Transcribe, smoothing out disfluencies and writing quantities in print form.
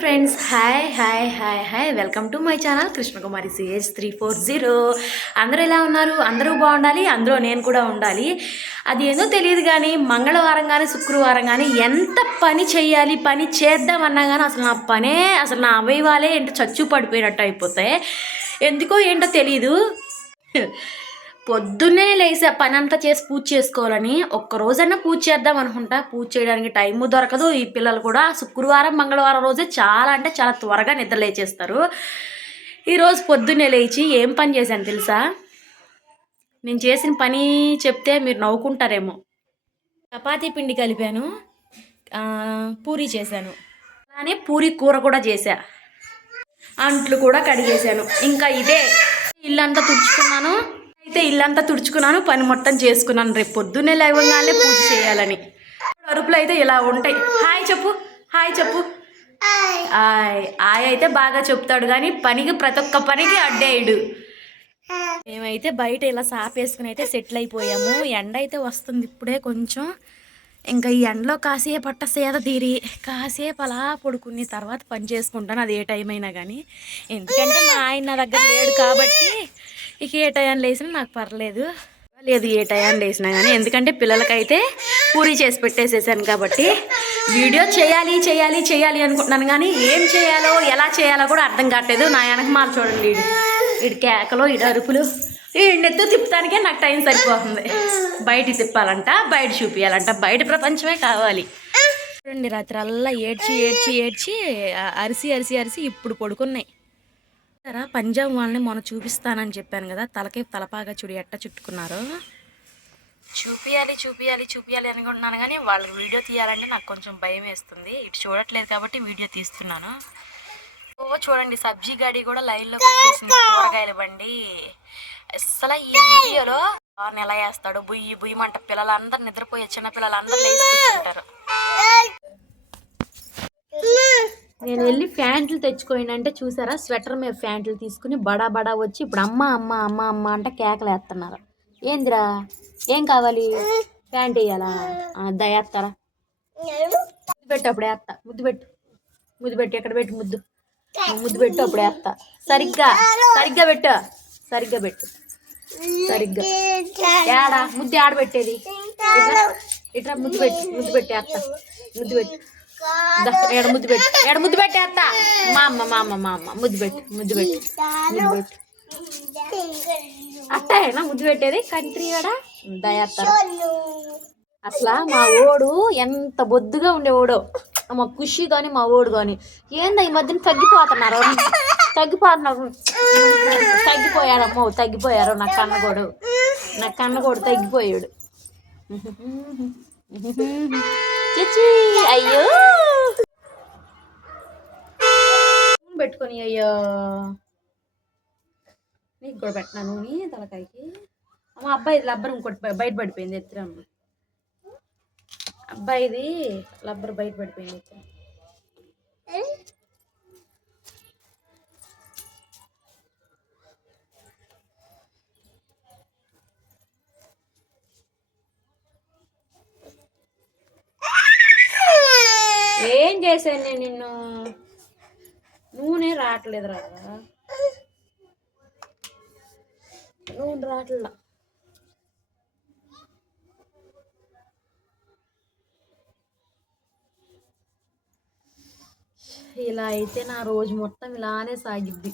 Friends, hi hi hi hi welcome to my channel Krishnakumari CH340. అందరూ ఎలా ఉన్నారు? అందరూ బాగుండాలి, అందులో నేను కూడా ఉండాలి. అది ఏదో తెలియదు కానీ మంగళవారం కానీ శుక్రవారం కానీ ఎంత పని చేయాలి, పని చేద్దామన్నా కానీ అసలు నా అవయవాలే ఏంటో చచ్చు పడిపోయినట్టు అయిపోతాయి. ఎందుకో ఏంటో తెలీదు. పొద్దున్నే లేసా పని అంతా చేసి పూజ చేసుకోవాలని. ఒక్కరోజన్నా పూజ చేద్దాం అనుకుంటా, పూజ చేయడానికి టైము దొరకదు. ఈ పిల్లలు కూడా శుక్రవారం మంగళవారం రోజే చాలా అంటే చాలా త్వరగా నిద్ర లేచేస్తారు. ఈరోజు పొద్దున్నే లేచి ఏం పని చేశాను తెలుసా? నేను చేసిన పని చెప్తే మీరు నవ్వుకుంటారేమో. చపాతీ పిండి కలిపాను, పూరీ చేశాను, అలానే పూరీ కూర కూడా చేశా, అంట్లు కూడా కడిగేశాను. ఇంకా ఇదే ఇల్లంతా తుడుచుకున్నాను, పని మొత్తం చేసుకున్నాను. రేపు పొద్దున్నే లేవగానే పూజ చేయాలని. అరుపులు అయితే ఇలా ఉంటాయి. హాయ్ చెప్పు. ఆయ్ అయితే బాగా చెప్తాడు కానీ ప్రతి ఒక్క పనికి అడ్డేయుడు. మేమైతే బయట ఇలా సాపేసుకుని అయితే సెటిల్ అయిపోయాము. ఎండ అయితే వస్తుంది ఇప్పుడే కొంచెం. ఇంకా ఈ ఎండలో కాసేపు పట్ట సేద తీరి కాసేపు అలా పడుకుని తర్వాత పని చేసుకుంటాను, అది ఏ టైం అయినా కానీ. ఎందుకంటే మా ఆయన నా దగ్గర లేడు కాబట్టి ఇక ఏ టైం లేసినా నాకు పర్లేదు, ఏ టైం లేసినా కానీ. ఎందుకంటే పిల్లలకైతే పూరీ చేసి పెట్టేసేసాను కాబట్టి వీడియో చేయాలి అనుకుంటున్నాను కానీ ఏం చేయాలో ఎలా చేయాలో కూడా అర్థం కావట్లేదు. నా వెనకమాల చూడండి, ఇటు కేకలు, ఇటు అరుపులు, ఈ నెత్తు తిప్పడానికే నాకు టైం సరిపోతుంది. బయట తిప్పాలంట, బయట చూపించాలంట, బయట ప్రపంచమే కావాలి. చూడండి, రాత్రి అల్లా ఏడ్చి అరిసి ఇప్పుడు పడుకున్నాయి. పంజాబ్ వాళ్ళని మొన్న చూపిస్తానని చెప్పాను కదా, తలపాగా చూడు ఎట్ట చుట్టుకున్నారు. చూపియాలి అనుకుంటున్నాను కానీ వాళ్ళకి వీడియో తీయాలంటే నాకు కొంచెం భయం వేస్తుంది. ఇటు చూడట్లేదు కాబట్టి వీడియో తీస్తున్నాను. చూడండి, సబ్జీ గాడి కూడా లైన్లోకి వచ్చేసింది, కూరగాయల బండి. అసలు ఈ వీడియోలో ఎలా వేస్తాడు, బుయ్యమంట పిల్లలందరూ నిద్రపోయే చిన్న పిల్లలందరూ లేచి కూర్చుంటారు. నేను వెళ్ళి ప్యాంట్లు తెచ్చుకోండి చూసారా, స్వెటర్ మీద ప్యాంట్లు తీసుకుని బడా వచ్చి ఇప్పుడు అమ్మ అంటే కేకలు వేస్తున్నారు. ఏందిరా, ఏం కావాలి? ప్యాంట్ వేయాలా? దయేస్తారా? ముద్దు పెట్టు, అప్పుడు వేస్తా. ముద్దు పెట్టు, ఎక్కడ పెట్టు ముద్దు పెట్టు, అప్పుడు వేస్తా. సరిగ్గా పెట్టు, సరిగ్గా ఏడా ముద్దు ఆడబెట్టేది. ఇట్లా ముద్దు పెట్టేస్తా. ముద్దు పెట్టేస్తా. మా అమ్మ ముద్దు పెట్టు అట్టేనా ముద్దు పెట్టేది? కంట్రీ ఆడా దయేస్తారా? అసలు మా ఓడు ఎంత బొద్దుగా ఉండేవాడో, మా ఖుషి కానీ మా ఓడు కానీ ఏందా ఈ మధ్యన తగ్గిపోయారమ్మో, తగ్గిపోయారు. నా కన్నగోడు తగ్గిపోయాడు. అయ్యో పెట్టుకొని, అయ్యో నీకు కూడా పెట్టినా నూనె తలకాయకి. అమ్మ అబ్బాయిది లబ్బర్ ఇంకోటి బయట పడిపోయింది, ఎత్తురమ్మ. అబ్బాయిది లబ్బర్ బయట పడిపోయింది, ఎత్తురా. ఏం చేశాను నేను నిన్ను? నూనె రావట్లేదు నూనె రావట్లా. ఇలా అయితే నా రోజు మొత్తం ఇలానే సాగిద్ది.